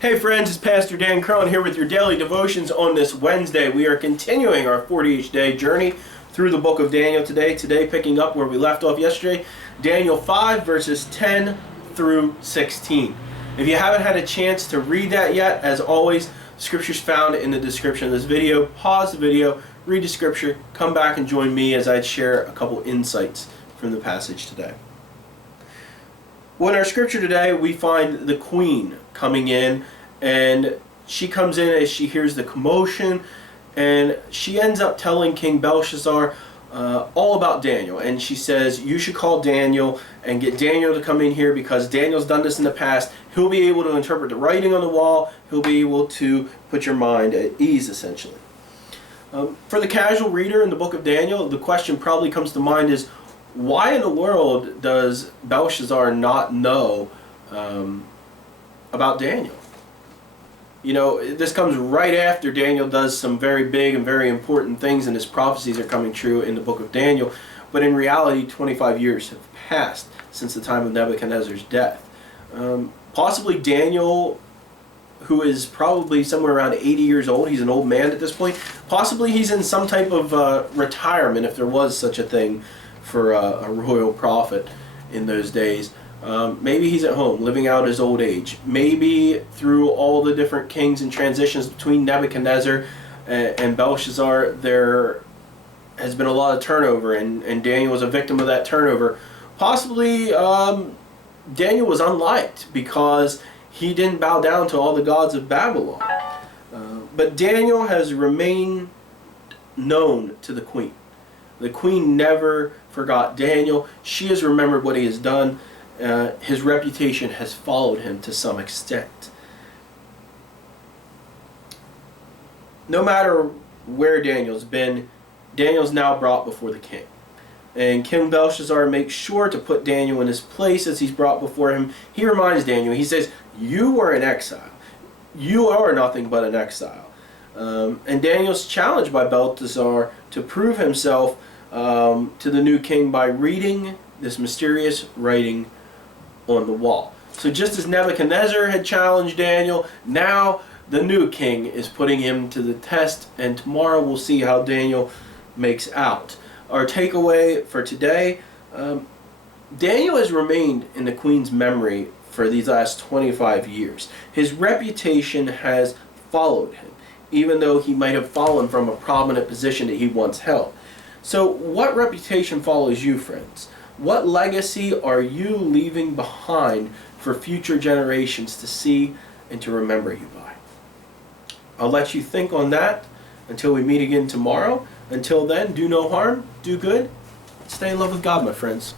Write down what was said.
Hey friends, it's Pastor Dan Crone here with your daily devotions on this Wednesday. We are continuing our 40-each day journey through the book of Daniel today. Today picking up where we left off yesterday, Daniel 5 verses 10 through 16. If you haven't had a chance to read that yet, as always, scripture's found in the description of this video. Pause the video, read the scripture, come back and join me as I share a couple insights from the passage today. Well, in our scripture today, we find the queen coming in, and she comes in as she hears the commotion, and she ends up telling King Belteshazzar all about Daniel. And she says, you should call Daniel and get Daniel to come in here because Daniel's done this in the past. He'll be able to interpret the writing on the wall. He'll be able to put your mind at ease, essentially. For the casual reader in the book of Daniel, the question probably comes to mind is, why in the world does Belteshazzar not know about Daniel? You know, this comes right after Daniel does some very big and very important things, and his prophecies are coming true in the book of Daniel. But in reality, 25 years have passed since the time of Nebuchadnezzar's death. Possibly Daniel, who is probably somewhere around 80 years old, he's an old man at this point. Possibly he's in some type of retirement, if there was such a thing for a royal prophet in those days. Maybe he's at home living out his old age. Maybe through all the different kings and transitions between Nebuchadnezzar and Belteshazzar, there has been a lot of turnover, and Daniel was a victim of that turnover. Possibly Daniel was unliked because he didn't bow down to all the gods of Babylon. But Daniel has remained known to the queen. The queen never forgot Daniel. She has remembered what he has done. His reputation has followed him to some extent. No matter where Daniel's been, Daniel's now brought before the king. And King Belteshazzar makes sure to put Daniel in his place as he's brought before him. He reminds Daniel, he says, you were in exile. You are nothing but an exile. And Daniel's challenged by Belteshazzar to prove himself to the new king by reading this mysterious writing on the wall. So just as Nebuchadnezzar had challenged Daniel, now the new king is putting him to the test, and tomorrow we'll see how Daniel makes out. Our takeaway for today, Daniel has remained in the queen's memory for these last 25 years. His reputation has followed him, even though he might have fallen from a prominent position that he once held. So what reputation follows you, friends? What legacy are you leaving behind for future generations to see and to remember you by? I'll let you think on that until we meet again tomorrow. Until then, do no harm, do good, stay in love with God, my friends.